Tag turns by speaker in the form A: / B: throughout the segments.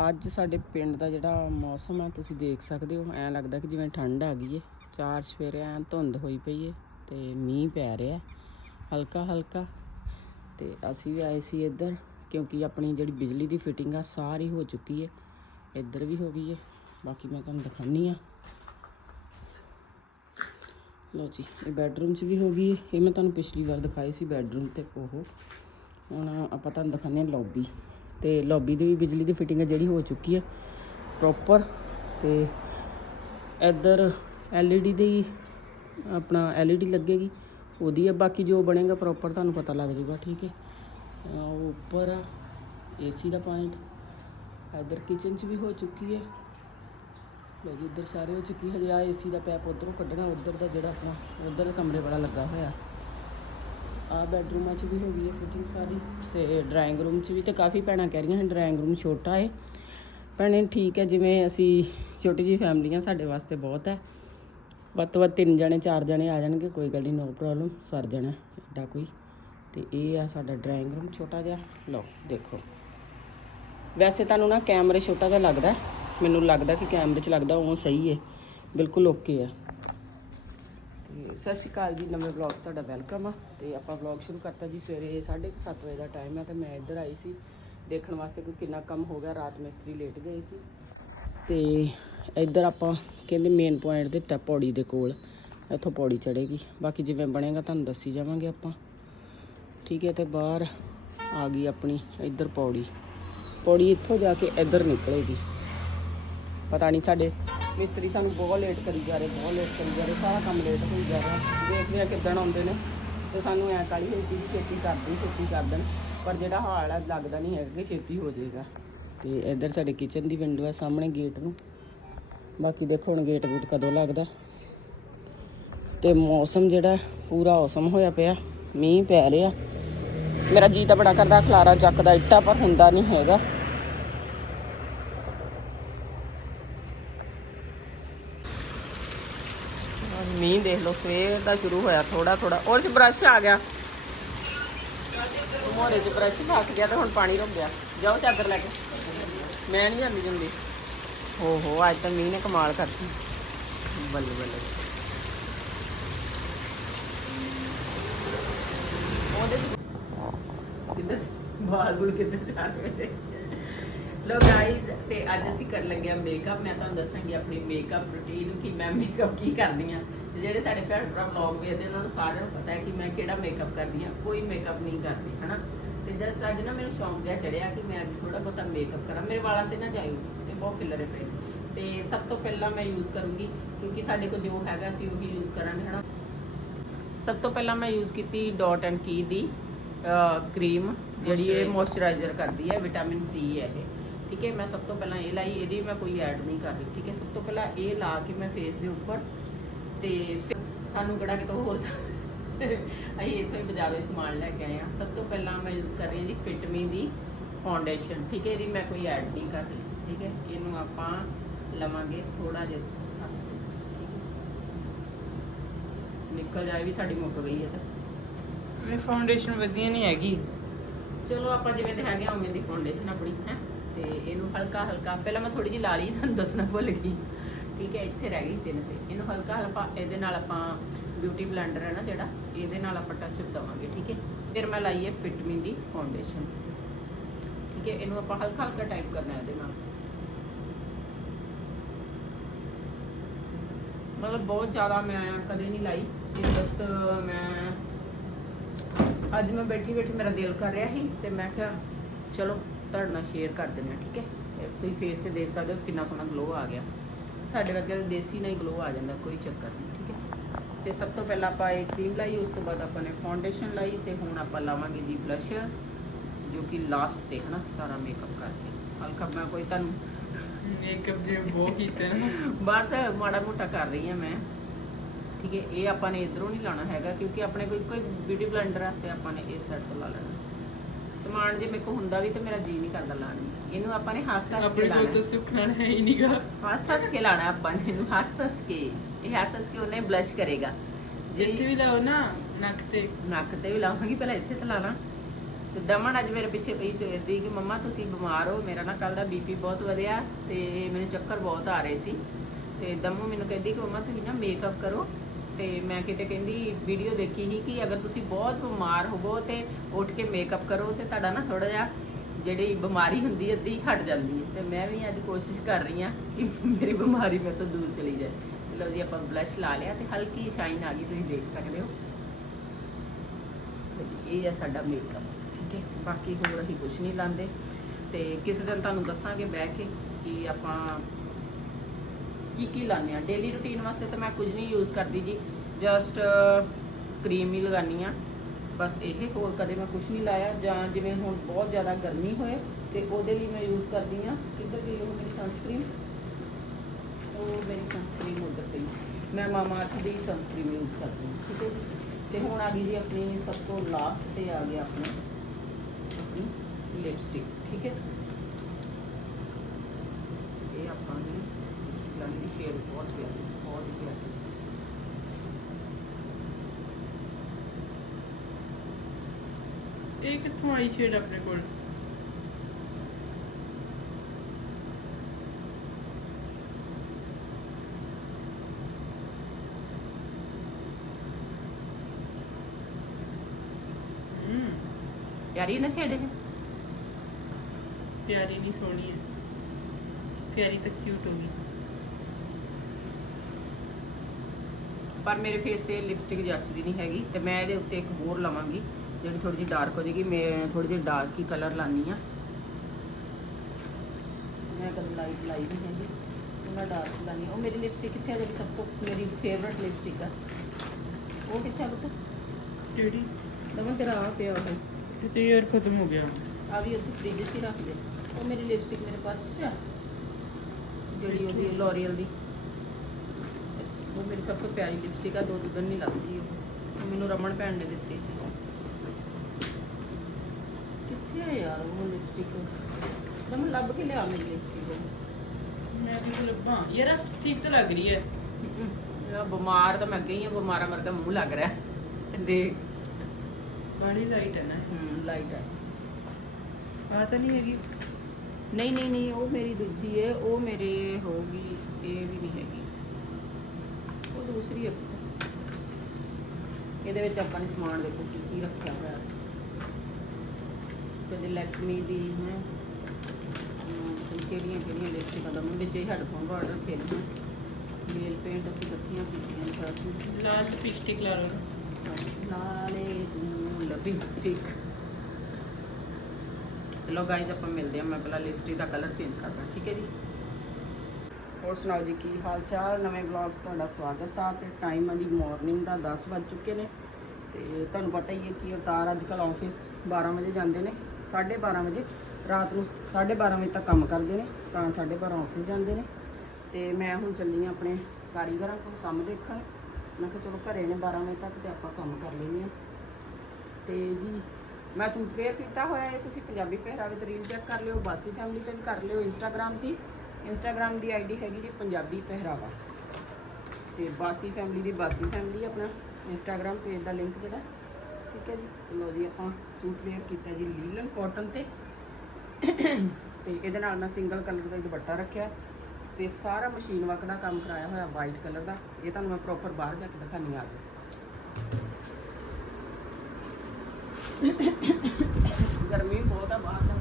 A: ਅੱਜ ਸਾਡੇ ਪਿੰਡ ਦਾ ਜਿਹੜਾ ਮੌਸਮ ਹੈ ਤੁਸੀਂ ਦੇਖ ਸਕਦੇ ਹੋ, ਐਂ ਲੱਗਦਾ ਕਿ ਜਿਵੇਂ ਠੰਡ ਆ ਗਈ ਏ। ਚਾਰ ਸਵੇਰੇ ਐਂ ਧੁੰਦ ਹੋਈ ਪਈ ਏ ਤੇ ਮੀਂਹ ਪੈ ਰਿਹਾ ਹਲਕਾ ਹਲਕਾ। ਤੇ ਅਸੀਂ ਵੀ ਆਏ ਸੀ ਇੱਧਰ, ਕਿਉਂਕਿ ਆਪਣੀ ਜਿਹੜੀ ਬਿਜਲੀ ਦੀ ਫਿਟਿੰਗ ਆ, ਸਾਰੀ ਹੋ ਚੁੱਕੀ ਏ। ਇੱਧਰ ਵੀ ਹੋ ਗਈ ਏ, ਬਾਕੀ ਮੈਂ ਤੁਹਾਨੂੰ ਦਿਖਾਨੀ ਆ। ਲੋ ਜੀ, ਇਹ ਬੈੱਡਰੂਮ 'ਚ ਵੀ ਹੋ ਗਈ ਏ। ਇਹ ਮੈਂ ਤੁਹਾਨੂੰ ਪਿਛਲੀ ਵਾਰ ਦਿਖਾਈ ਸੀ ਬੈੱਡਰੂਮ ਤੇ, ਉਹ। ਹੁਣ ਆਪਾਂ ਤੁਹਾਨੂੰ ਦਿਖਾਉਂਦੇ ਹਾਂ ਲੌਬੀ। ਤੇ ਲੌਬੀ ਦੀ ਵੀ ਬਿਜਲੀ ਦੀ ਫਿਟਿੰਗ ਹੈ ਜਿਹੜੀ ਹੋ ਚੁੱਕੀ ਹੈ ਪ੍ਰੋਪਰ ਤੇ ਇੱਧਰ LED ਦੀ ਆਪਣਾ LED ਲੱਗੇਗੀ, ਉਹਦੀ ਹੈ ਬਾਕੀ ਜੋ ਬਣੇਗਾ ਪ੍ਰੋਪਰ ਤੁਹਾਨੂੰ ਪਤਾ ਲੱਗ ਜਾਊਗਾ, ਠੀਕ ਹੈ। ਉਹ ਉੱਪਰ ਆ, AC ਦਾ ਪੁਆਇੰਟ ਇੱਧਰ ਕਿਚਨ 'ਚ ਵੀ ਹੋ ਚੁੱਕੀ ਹੈ। ਲੋ ਜੀ, ਇੱਧਰ ਸਾਰੇ ਹੋ ਚੁੱਕੀ ਹਜੇ ਆ AC ਦਾ ਪੈਪ ਉਧਰੋਂ ਕੱਢਣਾ, ਉਧਰ ਦਾ ਜਿਹੜਾ ਆਪਣਾ, ਉਧਰ ਦੇ ਕਮਰੇ ਵਾਲਾ ਲੱਗਾ ਹੋਇਆ। ਆ ਬੈਡਰੂਮਾਂ 'ਚ ਵੀ ਹੋ ਗਈ ਹੈ ਫਿਟਿੰਗ ਸਾਰੀ ਤੇ ਡਰਾਇੰਗ ਰੂਮ 'ਚ ਵੀ ਤੇ ਕਾਫੀ ਭੈਣਾਂ ਕਹਿ ਰਹੀਆਂ ਹਨ ਡਰਾਇੰਗ ਰੂਮ ਛੋਟਾ ਹੈ ਭੈਣੇ ਠੀਕ ਹੈ, ਜਿਵੇਂ ਅਸੀਂ ਛੋਟੀ ਜਿਹੀ ਫੈਮਿਲੀ ਆ ਸਾਡੇ ਵਾਸਤੇ ਬਹੁਤ ਹੈ। ਵੱਧ ਤੋਂ ਵੱਧ ਤਿੰਨ ਜਣੇ, ਚਾਰ ਜਣੇ ਆ ਜਾਣਗੇ, ਕੋਈ ਗੱਲ ਨਹੀਂ ਨੋ ਪ੍ਰੋਬਲਮ ਸਰ ਜਾਣਾ ਐਡਾ ਕੋਈ। ਤੇ ਇਹ ਆ ਸਾਡਾ ਡਰਾਇੰਗ ਰੂਮ ਛੋਟਾ ਜਿਹਾ। ਲਓ, ਦੇਖੋ। ਵੈਸੇ ਤੁਹਾਨੂੰ ਨਾ ਕੈਮਰੇ ਛੋਟਾ ਜਿਹਾ ਲੱਗਦਾ ਮੈਨੂੰ ਲੱਗਦਾ ਕਿ ਕੈਮਰੇ 'ਚ ਲੱਗਦਾ ਉਹ ਸਹੀ ਹੈ ਬਿਲਕੁਲ ਓਕੇ ਆ। ਤੇ ਸਤਿ ਸ਼੍ਰੀ ਅਕਾਲ ਜੀ, ਨਵੇਂ ਵਲੌਗ ਤੁਹਾਡਾ ਵੈਲਕਮ ਆ ਤੇ ਆਪਾਂ ਵਲੌਗ ਸ਼ੁਰੂ ਕਰਤਾ ਜੀ, ਸਵੇਰੇ 7:30 ਵਜੇ ਦਾ ਟਾਈਮ ਆ ਤੇ ਮੈਂ ਇੱਧਰ ਆਈ ਸੀ, ਦੇਖਣ ਵਾਸਤੇ ਕਿ ਕਿੰਨਾ ਕੰਮ ਹੋ ਗਿਆ, ਰਾਤ ਮਿਸਤਰੀ ਲੇਟ ਗਏ ਸੀ। ਤੇ ਇੱਧਰ ਆਪਾਂ ਕਹਿੰਦੇ ਮੇਨ ਪੁਆਇੰਟ ਦਿੱਤਾ ਪੌੜੀ ਦੇ ਕੋਲ, ਇੱਥੋਂ ਪੌੜੀ ਚੜੇਗੀ ਬਾਕੀ ਜਿਵੇਂ ਬਣੇਗਾ ਤੁਹਾਨੂੰ ਦੱਸੀ ਜਾਵਾਂਗੇ ਆਪਾਂ। ਠੀਕ ਹੈ, ਤੇ ਬਾਹਰ ਆ ਗਈ ਆਪਣੀ ਇੱਧਰ ਪੌੜੀ ਪੌੜੀ ਇੱਥੋਂ ਜਾ ਕੇ ਇੱਧਰ ਨਿਕਲੇਗੀ। ਪਤਾ ਨਹੀਂ ਸਾਡੇ ਮਿਸਤਰੀ ਸਾਨੂੰ ਬਹੁਤ ਲੇਟ ਕਰੀ ਜਾ ਰਹੇ, ਬਹੁਤ ਲੇਟ ਕਰੀ ਜਾ ਰਹੇ, ਸਾਰਾ ਕੰਮ ਲੇਟ ਹੋਈ ਜਾ ਰਿਹਾ। ਦੇਖਦੇ ਆ ਕਿੱਦਣ ਆਉਂਦੇ ਨੇ। ਤੇ ਸਾਨੂੰ ਐ ਕਾਲੀ ਹੋਈ ਸੀ ਕਿ ਛੇਤੀ ਕਰ ਦੇਣ, ਛੇਤੀ ਕਰ ਦੇਣ। ਪਰ ਜਿਹੜਾ ਹਾਲ ਹੈ ਲੱਗਦਾ ਨਹੀਂ ਹੈਗਾ ਕਿ ਛੇਤੀ ਹੋ ਜਾਏਗਾ। ਤੇ ਇੱਧਰ ਸਾਡੇ ਕਿਚਨ ਦੀ ਵਿੰਡੋ ਹੈ ਸਾਹਮਣੇ ਗੇਟ ਨੂੰ। ਬਾਕੀ ਦੇਖੋ ਹੁਣ ਗੇਟ ਗੂਟ ਕਦੋਂ ਲੱਗਦਾ। ਤੇ ਮੌਸਮ ਜਿਹੜਾ, ਪੂਰਾ ਔਸਮ ਹੋਇਆ ਪਿਆ। ਮੀਂਹ ਪੈ ਰਿਹਾ। ਮੇਰਾ ਜੀ ਤਾਂ ਬੜਾ ਕਰਦਾ ਖਲਾਰਾ ਚੱਕਦਾ, ਇੱਟਾ ਪਰ ਹੁੰਦਾ ਨਹੀਂ ਹੈਗਾ ਔਰ ਮੀਂਹ ਦੇਖ ਲਓ, ਸਵੇਰ ਦਾ ਸ਼ੁਰੂ ਹੋਇਆ ਥੋੜਾ ਥੋੜਾ ਔਰ ਚ ਬ੍ਰਸ਼ ਆ ਗਿਆ। ਮੋਰੇ ਚ ਬ੍ਰਸ਼ ਫਸ ਗਿਆ ਤੇ ਹੁਣ ਪਾਣੀ ਰੁਕ ਗਿਆ। ਜਾਓ ਚਾਦਰ ਲੈ ਕੇ। ਮੈਂ ਨਹੀਂ ਜਾਂਦੀ ਜੰਦੀ ਹੋ ਹੋ ਅੱਜ ਤਾਂ ਮੀਂਹ ਨੇ ਕਮਾਲ ਕਰਤੀ। ਬੱਲੇ ਬੱਲੇ। ਉਹਦੇ ਕਿੱਧਰ ਬਾਲ ਬੁਲ ਕਿੱਧਰ ਜਾ ਰਹੇ ਲੋ ਗਾਇਜ਼ ਤੇ ਅੱਜ ਅਸੀਂ ਕਰਨ ਲੱਗੇ ਆ ਮੇਕਅਪ ਮੈਂ ਤੁਹਾਨੂੰ ਦੱਸਾਂਗੀ ਆਪਣੀ ਮੇਕਅਪ ਰੁਟੀਨ ਕਿ ਮੈਂ ਮੇਕਅਪ ਕੀ ਕਰਦੀ ਆ ਤੇ ਜਿਹੜੇ ਸਾਡੇ ਭੈਣ ਭਰਾ ਵਲੌਗ ਵੇਖਦੇ ਉਹਨਾਂ ਨੂੰ ਸਾਰਿਆਂ ਨੂੰ ਪਤਾ ਹੈ ਕਿ ਮੈਂ ਕਿਹੜਾ ਮੇਕਅਪ ਕਰਦੀ ਆ ਕੋਈ ਮੇਕਅਪ ਨਹੀਂ ਕਰਦੀ ਹਨਾ? ਤੇ ਜਸਟ ਅੱਜ ਨਾ ਮੈਨੂੰ ਸ਼ੌਂਕ ਜਿਹਾ ਚੜਿਆ ਕਿ ਮੈਂ ਅੱਜ ਥੋੜਾ ਬਹੁਤਾ ਮੇਕਅਪ ਕਰਾਂ। ਮੇਰੇ ਵਾਲਾਂ ਤੇ ਨਾ ਜਾਇਓ ਤੇ ਬਹੁਤ ਖਿਲਰੇ ਪਏ। ਤੇ ਸਭ ਤੋਂ ਪਹਿਲਾਂ ਮੈਂ ਯੂਜ਼ ਕਰੂੰਗੀ ਕਿਉਂਕਿ ਸਾਡੇ ਕੋਲ ਜੋ ਹੈਗਾ ਅਸੀਂ ਉਹੀ ਯੂਜ਼ ਕਰਾਂਗੇ ਹਨਾ? ਸਭ ਤੋਂ ਪਹਿਲਾਂ ਮੈਂ ਯੂਜ਼ ਕੀਤੀ ਡਾਟ ਐਂਡ ਕੀ ਦੀ ਕਰੀਮ ਜਿਹੜੀ ਇਹ ਮੋਇਸਚਰਾਈਜ਼ਰ ਕਰਦੀ ਹੈ ਵਿਟਾਮਿਨ ਸੀ ਹੈ ਇਹ। ਠੀਕ ਹੈ ਮੈਂ ਸਭ ਤੋਂ ਪਹਿਲਾਂ ਇਹ ਲਾਈ ਇਹਦੀ ਮੈਂ ਕੋਈ ਐਡ ਨਹੀਂ ਕਰ ਰਹੀ। ਠੀਕ ਹੈ ਸਭ ਤੋਂ ਪਹਿਲਾਂ ਇਹ ਲਾ ਕੇ ਮੈਂ ਫੇਸ ਦੇ ਉੱਪਰ ਤੇ ਫਿਰ ਸਾਨੂੰ ਕਿਹੜਾ ਕਿਤੋਂ ਹੋਰ ਅਸੀਂ ਇੱਥੋਂ ਹੀ ਬਾਜ਼ਾਰੋਂ ਸਮਾਨ ਲੈ ਕੇ ਆਏ ਆ ਸਭ ਤੋਂ ਪਹਿਲਾਂ ਮੈਂ ਯੂਜ਼ ਕਰ ਰਹੀ ਹਾਂ ਜੀ ਫਿਟਮੀ ਦੀ ਫਾਊਂਡੇਸ਼ਨ ਠੀਕ ਹੈ ਇਹਦੀ ਮੈਂ ਕੋਈ ਐਡ ਨਹੀਂ ਕਰ ਰਹੀ। ਠੀਕ ਹੈ ਇਹਨੂੰ ਆਪਾਂ ਲਵਾਂਗੇ ਥੋੜਾ ਜਿਹਾ। ਨਿਕਲ ਜਾਏ ਵੀ ਸਾਡੀ ਮੁੱਕ ਗਈ ਹੈ ਤਾਂ।
B: ਇਹ ਫਾਊਂਡੇਸ਼ਨ ਵਧੀਆ ਨਹੀਂ ਹੈਗੀ।
A: ਚਲੋ ਆਪਾਂ ਜਿਵੇਂ ਦੇ ਹੈਗੇ ਉਵੇਂ ਦੀ ਫਾਊਂਡੇਸ਼ਨ ਆਪਣੀ ਹੈ। ਤੇ ਇਹਨੂੰ ਹਲਕਾ ਹਲਕਾ ਪਹਿਲਾਂ ਮੈਂ ਥੋੜੀ ਜਿਹੀ ਲਾ ਲਈ ਤੁਹਾਨੂੰ ਦੱਸਣਾ ਭੁੱਲ ਗਈ। ਠੀਕ ਹੈ, ਇੱਥੇ ਰਹਿ ਗਈ ਤਿੰਨ ਤੇ। ਇਹਨੂੰ ਹਲਕਾ ਹਲਕਾ ਇਹਦੇ ਨਾਲ ਆਪਾਂ ਬਿਊਟੀ ਬਲੈਂਡਰ ਹੈ ਨਾ ਜਿਹੜਾ, ਇਹਦੇ ਨਾਲ ਆਪਾਂ ਟੱਚ ਦਵਾਂਗੇ, ਠੀਕ ਹੈ। ਫਿਰ ਮੈਂ ਲਾਈ ਹੈ ਫਿਟਮਿਨ ਦੀ ਫਾਊਂਡੇਸ਼ਨ ਠੀਕ ਹੈ, ਇਹਨੂੰ ਆਪਾਂ ਹਲਕਾ ਹਲਕਾ ਟਾਈਪ ਕਰਨਾ ਹੈ ਇਹਦੇ ਨਾਲ। ਮਤਲਬ ਬਹੁਤ ਜ਼ਿਆਦਾ ਮੈਂ ਕਦੇ ਨਹੀਂ ਲਾਈ। ਇਹ ਜਸਟ ਮੈਂ ਅੱਜ ਮੈਂ ਬੈਠੀ ਬੈਠੀ ਮੇਰਾ ਦਿਲ ਕਰ ਰਿਹਾ ਸੀ ਤੇ ਮੈਂ ਕਿਹਾ, ਚਲੋ ਤੁਹਾਡੇ ਨਾਲ ਸ਼ੇਅਰ ਕਰ ਦਿੰਦੇ ਠੀਕ ਹੈ। ਤੁਸੀਂ ਫੇਸ ਤੇ ਦੇਖ ਸਕਦੇ ਹੋ ਕਿੰਨਾ ਸੋਹਣਾ ਗਲੋ ਆ ਗਿਆ। ਸਾਡੇ ਵਰਗੇ ਦਾ ਦੇਸੀ ਨਾਲ ਹੀ ਗਲੋ ਆ ਜਾਂਦਾ ਕੋਈ ਚੱਕਰ ਨਹੀਂ ਠੀਕ ਹੈ? ਤੇ ਸਭ ਤੋਂ ਪਹਿਲਾਂ ਆਪਾਂ ਇਹ ਕਰੀਮ ਲਾਈ ਉਸ ਤੋਂ ਬਾਅਦ ਆਪਾਂ ਨੇ ਫਾਊਂਡੇਸ਼ਨ ਲਾਈ ਤੇ ਹੁਣ ਆਪਾਂ ਲਾਵਾਂਗੇ ਜੀ ਬਲਸ਼ਰ ਜੋ ਕਿ ਲਾਸਟ ਤੇ ਹਨਾ ਸਾਰਾ ਮੇਕਅਪ ਕਰਕੇ। ਹਲਕਾ ਮੈਂ ਕੋਈ ਤੁਹਾਨੂੰ
B: ਮੇਕਅਪ ਜੇ ਬਹੁਤ ਕੀਤੇ ਨਾ।
A: ਬਸ ਮਾੜਾ ਮੋਟਾ ਕਰ ਰਹੀ ਹਾਂ ਮੈਂ ਠੀਕ ਹੈ? ਇਹ ਆਪਾਂ ਨੇ ਇਧਰੋਂ ਨਹੀਂ ਲਾਣਾ ਹੈਗਾ ਕਿਉਂਕਿ ਆਪਣੇ ਕੋਲ ਕੋਈ ਬਿਊਟੀ ਬਲੈਂਡਰ ਆ ਤੇ ਆਪਾਂ ਨੇ ਇਸ ਸਾਈਡ ਤੋਂ ਲਾ ਲੈਣਾ। ਸਮਾਨ ਜੇ ਮੇਰੇ ਕੋਲ ਹੁੰਦਾ ਵੀ ਤੇ ਮੇਰਾ ਜੀ ਨਹੀਂ ਕਰਦਾ ਲਾਣ ਨੂੰ। ਇਹਨੂੰ ਆਪਾਂ ਨੇ ਹੱਸ ਹੱਸ ਕੇ
B: ਆਪਣੇ ਕੋਲ
A: ਲਾਣਾ
B: ਤਾਂ ਸੁਖਣ ਹੈ ਹੀ ਨਹੀਂਗਾ
A: ਹੱਸ ਹੱਸ ਕੇ ਲਾਣਾ ਆਪਾਂ ਨੇ ਇਹਨੂੰ ਹੱਸ ਹੱਸ ਕੇ। ਇਹ ਹੱਸ ਹੱਸ ਕੇ ਉਹਨੇ ਬਲਸ਼ ਕਰੇਗਾ।
B: ਇੱਥੇ ਵੀ ਲਾਓ ਨਾ ਨੱਕ ਤੇ।
A: ਨੱਕ ਤੇ ਵੀ ਲਾਵਾਂਗੀ ਪਹਿਲਾਂ ਇੱਥੇ ਤੇ ਲਾ ਲਾਂ। ਤੇ ਦਮਨ ਅੱਜ ਮੇਰੇ ਪਿੱਛੇ ਪਈ ਸਵੇਰ ਦੀ ਕਿ ਮੰਮਾ ਤੁਸੀਂ ਬਿਮਾਰ ਹੋ ਮੇਰਾ ਨਾ ਕੱਲ ਦਾ ਬੀਪੀ ਬਹੁਤ ਵਧਿਆ ਤੇ ਮੈਨੂੰ ਚੱਕਰ ਬਹੁਤ ਆ ਰਹੇ ਸੀ। ਤੇ ਦਮੂ ਮੈਨੂੰ ਕਹਿੰਦੀ ਕਿ ਮੰਮਾ ਤੁਸੀਂ ਨਾ ਮੇਕਅਪ ਕਰੋ ਤੇ ਮੈਂ ਕਿਤੇ ਕਹਿੰਦੀ ਵੀਡੀਓ ਦੇਖੀ ਸੀ ਕਿ ਅਗਰ ਤੁਸੀਂ ਬਹੁਤ ਬਿਮਾਰ ਹੋਵੋ ਤੇ ਉੱਠ ਕੇ ਮੇਕਅਪ ਕਰੋ ਤੇ ਤੁਹਾਡਾ ਨਾ ਥੋੜਾ ਜਿਹਾ ਜਿਹੜੀ ਬਿਮਾਰੀ ਹੁੰਦੀ ਹੈ ਅੱਧੀ ਹਟ ਜਾਂਦੀ ਹੈ। ਤੇ ਮੈਂ ਵੀ ਅੱਜ ਕੋਸ਼ਿਸ਼ ਕਰ ਰਹੀ ਹਾਂ ਕਿ ਮੇਰੀ ਬਿਮਾਰੀ ਮੇਰੇ ਤੋਂ ਦੂਰ ਚਲੀ ਜਾਏ। ਤੇ ਲਓ ਜੀ ਆਪਾਂ ਬਲਸ਼ ਲਾ ਲਿਆ ਤੇ ਹਲਕੀ ਸ਼ਾਈਨ ਆ ਗਈ ਤੁਸੀਂ ਦੇਖ ਸਕਦੇ ਹੋ। ਜੀ, ਇਹ ਹੈ ਸਾਡਾ ਮੇਕਅਪ ਠੀਕ ਹੈ? ਬਾਕੀ ਹੋਰ ਅਸੀਂ ਕੁਝ ਨਹੀਂ ਲਾਉਂਦੇ। ਤੇ ਕਿਸੇ ਦਿਨ ਤੁਹਾਨੂੰ ਦੱਸਾਂਗੇ ਬਹਿ ਕੇ ਕਿ ਆਪਾਂ ਕੀ ਕੀ ਲਾਉਂਦੇ ਆ? ਡੇਲੀ ਰੁਟੀਨ ਵਾਸਤੇ ਤਾਂ ਮੈਂ ਕੁਝ ਨਹੀਂ ਯੂਜ਼ ਕਰਦੀ ਜੀ। ਜਸਟ ਕਰੀਮ ਹੀ ਲਗਾਨੀ ਆ ਬਸ ਇਹ ਹੋਰ ਕਦੇ ਮੈਂ ਕੁਝ ਨਹੀਂ ਲਾਇਆ। ਜਾਂ ਜਿਵੇਂ ਹੁਣ ਬਹੁਤ ਜ਼ਿਆਦਾ ਗਰਮੀ ਹੋਏ, ਤੇ ਉਹਦੇ ਲਈ ਮੈਂ ਯੂਜ਼ ਕਰਦੀ ਆ ਕਿੱਧਰ ਗਈ ਉਹ ਮੇਰੀ ਸਨਸਕ੍ਰੀਨ ਉਹ ਮੇਰੀ ਸਨਸਕ੍ਰੀਨ ਉੱਧਰ ਪਈ। ਮੈਂ ਮਾਮਾ ਦੀ ਸਨਸਕ੍ਰੀਨ ਯੂਜ਼ ਕਰਦੀ ਹਾਂ। ਠੀਕ ਹੈ ਜੀ? ਤੇ ਹੁਣ ਆ ਗਈ ਜੀ ਆਪਣੀ ਸਭ ਤੋਂ ਲਾਸਟ ਤੇ ਆ ਗਿਆ ਆਪਣਾ ਆਪਣੀ ਲਿਪਸਟਿਕ ਠੀਕ ਹੈ ਇਹ ਆਪਾਂ ਨੇ ਲਿਪਸਟਿਕ ਲਾਉਣੀ ਦੀ ਸ਼ੇਡ ਬਹੁਤ ਪਿਆਰੀ ਬਹੁਤ ਹੀ ਪਿਆਰੀ
B: ਇਹ ਕਿੱਥੋਂ ਆਈ ਸ਼ੇਡ ਆਪਣੇ ਕੋਲ ਹੂੰ
A: ਪਿਆਰੀ ਹੈ ਨਾ ਸ਼ੇਡ ਇਹ
B: ਪਿਆਰੀ ਨਹੀਂ ਸੋਹਣੀ ਹੈ ਪਿਆਰੀ ਤਾਂ ਕਿਊਟ ਹੋ ਗਈ
A: ਪਰ ਮੇਰੇ ਫੇਸ ਤੇ ਲਿਪਸਟਿਕ ਜੱਚਦੀ ਨਹੀਂ ਹੈਗੀ ਤੇ ਮੈਂ ਇਹਦੇ ਉੱਤੇ ਇੱਕ ਹੋਰ ਲਵਾਂਗੀ ਜਿਹੜੀ ਥੋੜੀ ਜਿਹੀ ਡਾਰਕ ਹੋ ਜਾਏਗੀ। ਮੈਂ ਥੋੜੀ ਜਿਹੀ ਡਾਰਕ ਹੀ ਕਲਰ ਲਾਨੀ ਆ ਮੈਂ ਕਦੇ ਲਾਈਟ ਲਾਈ ਨਹੀਂ ਹੈਗੀ ਮੈਂ ਡਾਰਕ ਲਾਨੀ ਆ। ਉਹ ਮੇਰੀ ਲਿਪਸਟਿਕ ਕਿੱਥੇ ਆ ਜਿਹੜੀ ਸਭ ਤੋਂ ਮੇਰੀ ਫੇਵਰਟ ਲਿਪਸਟਿਕ ਆ? ਉਹ ਕਿੱਥੇ ਆ ਪੁੱਤ?
B: ਕਿਹੜੀ?
A: ਦਮਨ ਤੇਰਾ ਆ ਪਿਆ ਉਹ।
B: ਤੇ ਯਾਰ ਖਤਮ ਹੋ ਗਿਆ।
A: ਆ ਵੀ ਉੱਥੇ ਫ੍ਰਿਜ 'ਚ ਹੀ ਰੱਖ ਦੇ। ਉਹ ਮੇਰੀ ਲਿਪਸਟਿਕ ਮੇਰੇ ਪਾਸ 'ਚ ਆ। ਜਿਹੜੀ ਉਹਦੀ ਲੋਰੀਅਲ ਦੀ। ਉਹ ਮੇਰੀ ਸਭ ਤੋਂ ਪਿਆਰੀ ਲਿਪਸਟਿਕ ਆ ਦੋ ਦੋ ਦਿਨ ਨਹੀਂ ਲੱਗਦੀ ਉਹ। ਮੈਨੂੰ ਰਮਨ ਭੈਣ ਨੇ ਦਿੱਤੀ ਸੀ। ਕਿੱਥੇ ਆ ਯਾਰ ਉਹ ਲਿਪਸਟਿਕ ਦਮ ਲੱਭ ਕੇ ਲਿਆ ਮੇਰੀ ਲਿਪਸਟਿਕ
B: ਮੈਂ ਵੀ ਲੱਭਾਂ। ਯਾਰ ਠੀਕ ਤਾਂ ਲੱਗ ਰਹੀ ਹੈ।
A: ਯਾ ਬਿਮਾਰ ਤਾਂ ਮੈਂ ਗਈ ਆ ਬਿਮਾਰਾਂ ਵਰਗਾ ਮੂੰਹ ਲੱਗ ਰਿਹਾ। ਦੇਖ।
B: ਬਾੜੀ ਲਾਈਟ ਹੈ ਨਾ।
A: ਹੂੰ ਲਾਈਟ ਹੈ।
B: ਆ ਤਾਂ ਨਹੀਂ ਹੈਗੀ।
A: ਨਹੀਂ ਨਹੀਂ ਨਹੀਂ ਉਹ ਮੇਰੀ ਦੂਜੀ ਹੈ ਉਹ ਮੇਰੇ ਹੋਗੀ ਇਹ ਵੀ ਨਹੀਂ ਹੈਗੀ। ਦੂਸਰੀ ਹੈ ਇਹਦੇ ਵਿੱਚ ਆਪਾਂ ਨੇ ਸਮਾਨ ਦੇਖੋ ਕੀ ਕੀ ਰੱਖਿਆ ਹੋਇਆ। ਹੈ ਕਦੇ ਲੈਕਮੀ ਦੀ ਹੈ। ਕਿਹੜੀਆਂ ਕਿਹੜੀਆਂ ਲਿਪਸਟਿਕਾਂ ਦਾ ਮੁੰਡੇ ਚ ਹੈਡਫੋਨ ਆਰਡਰ ਨੇ। ਨੇਲ ਪੇਂਟ ਅਸੀਂ ਇਕੱਠੀਆਂ ਕੀਤੀਆਂ ਨੇ ਸਾਥ
B: ਲਾਲ ਲਿਪਸਟਿਕ ਲਾ ਲਓ।
A: ਨਾਲੇ ਤੂੰ ਲਿਪਸਟਿਕ ਚਲੋ ਗਾਇਜ਼ ਆਪਾਂ ਮਿਲਦੇ ਹਾਂ। ਮੈਂ ਪਹਿਲਾਂ ਲਿਪਸਟਿਕ ਦਾ ਕਲਰ ਚੇਂਜ ਕਰਦਾ। ਠੀਕ ਹੈ ਜੀ? ਹੋਰ ਸੁਣਾਓ ਜੀ, ਕੀ ਹਾਲ ਚਾਲ? ਨਵੇਂ ਵਲੌਗ ਤੁਹਾਡਾ ਸਵਾਗਤ ਆ ਤੇ ਟਾਈਮ ਆ ਜੀ ਮਾਰਨਿੰਗ ਦਾ 10 ਵੱਜ ਚੁੱਕੇ ਨੇ ਤੇ ਤੁਹਾਨੂੰ ਪਤਾ ਹੀ ਹੈ ਕਿ ਅਵਤਾਰ ਅੱਜ ਕੱਲ ਆਫਿਸ 12 ਵਜੇ ਜਾਂਦੇ ਨੇ 12:30 ਵਜੇ, ਰਾਤ ਨੂੰ 12:30 ਵਜੇ ਤੱਕ ਕੰਮ ਕਰਦੇ ਨੇ, ਤਾਂ 12:30 ਆਫਿਸ ਜਾਂਦੇ ਨੇ। ਤੇ ਮੈਂ ਹੁਣ ਚੱਲੀ ਹਾਂ ਆਪਣੇ ਕਾਰੀਗਰਾਂ ਕੋਲ ਕੰਮ ਦੇਖਣ। ਮੈਂ ਕਿਹਾ ਚਲੋ ਘਰੇ ਨੇ 12 ਵਜੇ ਤੱਕ ਤੇ ਆਪਾਂ ਕੰਮ ਕਰ ਲੈਂਦੇ ਹਾਂ। ਤੇ ਜੀ, ਮੈਂ ਸੂਟ ਵੇਅਰ ਕੀਤਾ ਹੋਇਆ ਹੈ ਤੁਸੀਂ ਪੰਜਾਬੀ ਪਹਿਰਾਵੇ ਤੇ ਰੀਲ ਚੈੱਕ ਕਰ ਲਿਓ, ਬਾਸੀ ਫੈਮਿਲੀ ਤੇ ਵੀ ਕਰ ਲਿਓ ਇੰਸਟਾਗ੍ਰam ਤੇ। ਇੰਸਟਾਗ੍ਰam ਦੀ ਆਈਡੀ ਹੈਗੀ ਜੀ ਪੰਜਾਬੀ ਪਹਿਰਾਵਾ। ਤੇ ਬਾਸੀ ਫੈਮਿਲੀ ਦੀ ਬਾਸੀ ਫੈਮਿਲੀ ਆਪਣਾ ਇੰਸਟਾਗ੍ਰam ਪੇਜ ਦਾ ਲਿੰਕ ਜਿਹੜਾ। ਠੀਕ ਹੈ ਜੀ? ਲਓ ਜੀ ਆਪਾਂ ਸੂਟ ਵੇਅਰ ਕੀਤਾ ਜੀ ਲੀਲਨ ਕਾਟਨ ਤੇ। ਤੇ ਇਹਦੇ ਨਾਲ ਮੈਂ ਸਿੰਗਲ ਕਲਰ ਦਾ ਦੁਪੱਟਾ ਰੱਖਿਆ। ਤੇ ਸਾਰਾ ਮਸ਼ੀਨ ਵਰਕ ਦਾ ਕੰਮ ਕਰਾਇਆ ਹੋਇਆ ਵਾਈਟ ਕਲਰ ਦਾ। ਇਹ ਤੁਹਾਨੂੰ ਮੈਂ ਪ੍ਰੋਪਰ ਬਾਹਰ ਜਾ ਕੇ ਦਿਖਾਣੀ ਆ ਗਰਮੀ ਬਹੁਤ ਆ ਬਾਹਰ ਦਾ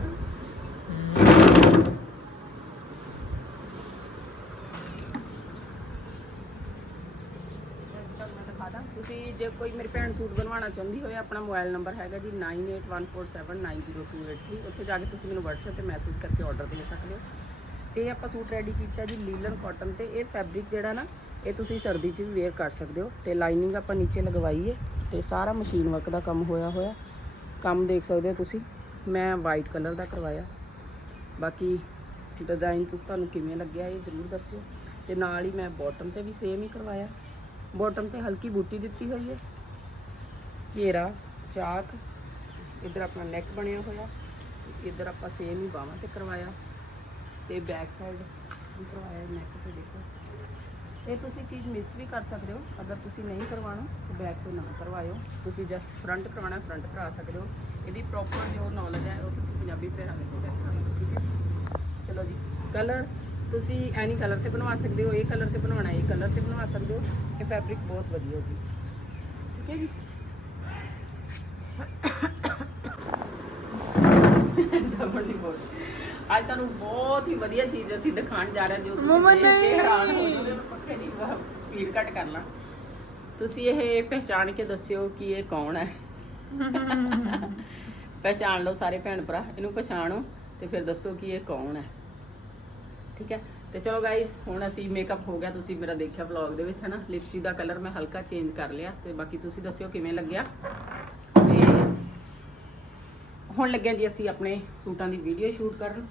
A: ਤੱਕ ਮੈਂ ਦਿਖਾ ਦਾਂ ਤੁਸੀਂ ਜੇ ਕੋਈ ਮੇਰੀ ਭੈਣ ਸੂਟ ਬਣਵਾਉਣਾ ਚਾਹੁੰਦੀ ਹੋਵੇ ਆਪਣਾ ਮੋਬਾਈਲ ਨੰਬਰ ਹੈਗਾ ਜੀ 9814790283 ਉੱਥੇ ਜਾ ਕੇ ਤੁਸੀਂ ਮੈਨੂੰ WhatsApp ਤੇ ਮੈਸੇਜ ਕਰਕੇ ਆਰਡਰ ਦੇ ਸਕਦੇ ਹੋ। ਤੇ ਆਪਾਂ ਸੂਟ ਰੈਡੀ ਕੀਤਾ ਜੀ ਲੀਲਨ ਕਾਟਨ ਤੇ। ਇਹ ਫੈਬਰਿਕ ਜਿਹੜਾ ਨਾ, ਇਹ ਤੁਸੀਂ ਸਰਦੀ 'ਚ ਵੀ ਵੇਅਰ ਕਰ ਸਕਦੇ ਹੋ। ਤੇ ਲਾਈਨਿੰਗ ਆਪਾਂ ਨੀਚੇ ਲਗਵਾਈ ਹੈ ਤੇ ਸਾਰਾ ਮਸ਼ੀਨ ਵਰਕ ਦਾ ਕੰਮ ਹੋਇਆ ਹੋਇਆ। ਕੰਮ ਦੇਖ ਸਕਦੇ ਹੋ ਤੁਸੀਂ। ਮੈਂ ਵਾਈਟ ਕਲਰ ਦਾ ਕਰਵਾਇਆ। ਬਾਕੀ ਡਿਜ਼ਾਈਨ ਤੁਸੀਂ ਤੁਹਾਨੂੰ ਕਿਵੇਂ ਲੱਗਿਆ ਇਹ ਜ਼ਰੂਰ ਦੱਸਿਓ। ਤੇ ਨਾਲ ਹੀ ਮੈਂ ਬਾਟਮ ਤੇ ਵੀ ਸੇਮ ਹੀ ਕਰਵਾਇਆ। ਬਾਟਮ ਤੇ ਹਲਕੀ ਬੂਟੀ ਦਿੱਤੀ ਹੋਈ ਹੈ। ਘੇਰਾ, ਚਾਕ, ਇੱਧਰ ਆਪਣਾ ਨੈਕ ਬਣਿਆ ਹੋਇਆ। ਇੱਧਰ ਆਪਾਂ ਸੇਮ ਹੀ ਬਾਹਾਂ ਤੇ ਕਰਵਾਇਆ। ਤੇ ਬੈਕ ਸਾਈਡ ਵੀ ਕਰਵਾਇਆ ਨੈਕ ਤੇ ਦੇਖੋ। ਇਹ ਤੁਸੀਂ ਚੀਜ਼ ਮਿਸ ਵੀ ਕਰ ਸਕਦੇ ਹੋ। ਅਗਰ ਤੁਸੀਂ ਨਹੀਂ ਕਰਵਾਉਣਾ, ਤਾਂ ਬੈਕ 'ਤੇ ਨਾ ਕਰਵਾਇਓ। ਤੁਸੀਂ ਜਸਟ ਫਰੰਟ ਕਰਵਾਉਣਾ ਫਰੰਟ ਕਰਾ ਸਕਦੇ ਹੋ। ਇਹਦੀ ਪ੍ਰੋਪਰ ਜੋ ਨੌਲੇਜ ਹੈ, ਉਹ ਤੁਸੀਂ ਪੰਜਾਬੀ ਪਹਿਰਾਵੇ ਤੇ ਚੈੱਕ ਕਰ ਲਓ, ਠੀਕ ਹੈ ਚਲੋ ਜੀ ਕਲਰ ਤੁਸੀਂ ਐਨੀ ਕਲਰ ਤੇ ਬਣਵਾ ਸਕਦੇ ਹੋ ਇਹ ਕਲਰ ਤੇ ਬਣਾਉਣਾ ਇਹ ਕਲਰ ਤੇ ਬਣਵਾ ਸਕਦੇ ਹੋ ਇਹ ਫੈਬਰਿਕ ਬਹੁਤ ਵਧੀਆ ਜੀ। ਠੀਕ ਹੈ ਜੀ? ਅੱਜ ਤੁਹਾਨੂੰ ਬਹੁਤ ਹੀ ਵਧੀਆ ਚੀਜ਼ ਅਸੀਂ ਦਿਖਾਉਣ ਜਾ ਰਹੇ ਹਾਂ ਜੋ ਤੁਸੀਂ ਦੇਖ ਕੇ ਹੈਰਾਨ ਹੋ ਜਾਓਗੇ ਪੱਖੇ ਦੀ ਸਪੀਡ ਘੱਟ ਕਰ ਲਾਂ। ਤੁਸੀਂ ਇਹ ਪਹਿਚਾਣ ਕੇ ਦੱਸਿਓ ਕਿ ਇਹ ਕੌਣ ਹੈ। ਪਹਿਚਾਣ ਲਓ ਸਾਰੇ ਭੈਣ ਭਰਾ ਇਹਨੂੰ ਪਛਾਣੋ ਤੇ ਫਿਰ ਦੱਸੋ ਕਿ ਇਹ ਕੌਣ ਹੈ। ਠੀਕ ਹੈ? ਤੇ ਚਲੋ ਗਾਇਸ ਹੁਣ ਅਸੀਂ ਮੇਕਅਪ ਹੋ ਗਿਆ, ਤੁਸੀਂ ਮੇਰਾ ਦੇਖਿਆ ਵਲੌਗ ਦੇ ਵਿੱਚ ਹੈ ਨਾ ਲਿਪਸਟਿਕ ਦਾ ਕਲਰ ਮੈਂ ਹਲਕਾ ਚੇਂਜ ਕਰ ਲਿਆ, ਤੇ ਬਾਕੀ ਤੁਸੀਂ ਦੱਸਿਓ ਕਿਵੇਂ ਲੱਗਿਆ? ਤੇ ਹੁਣ ਲੱਗਿਆ ਜੀ ਅਸੀਂ ਆਪਣੇ ਸੂਟਾਂ ਦੀ ਵੀਡੀਓ ਸ਼ੂਟ ਕਰਨ,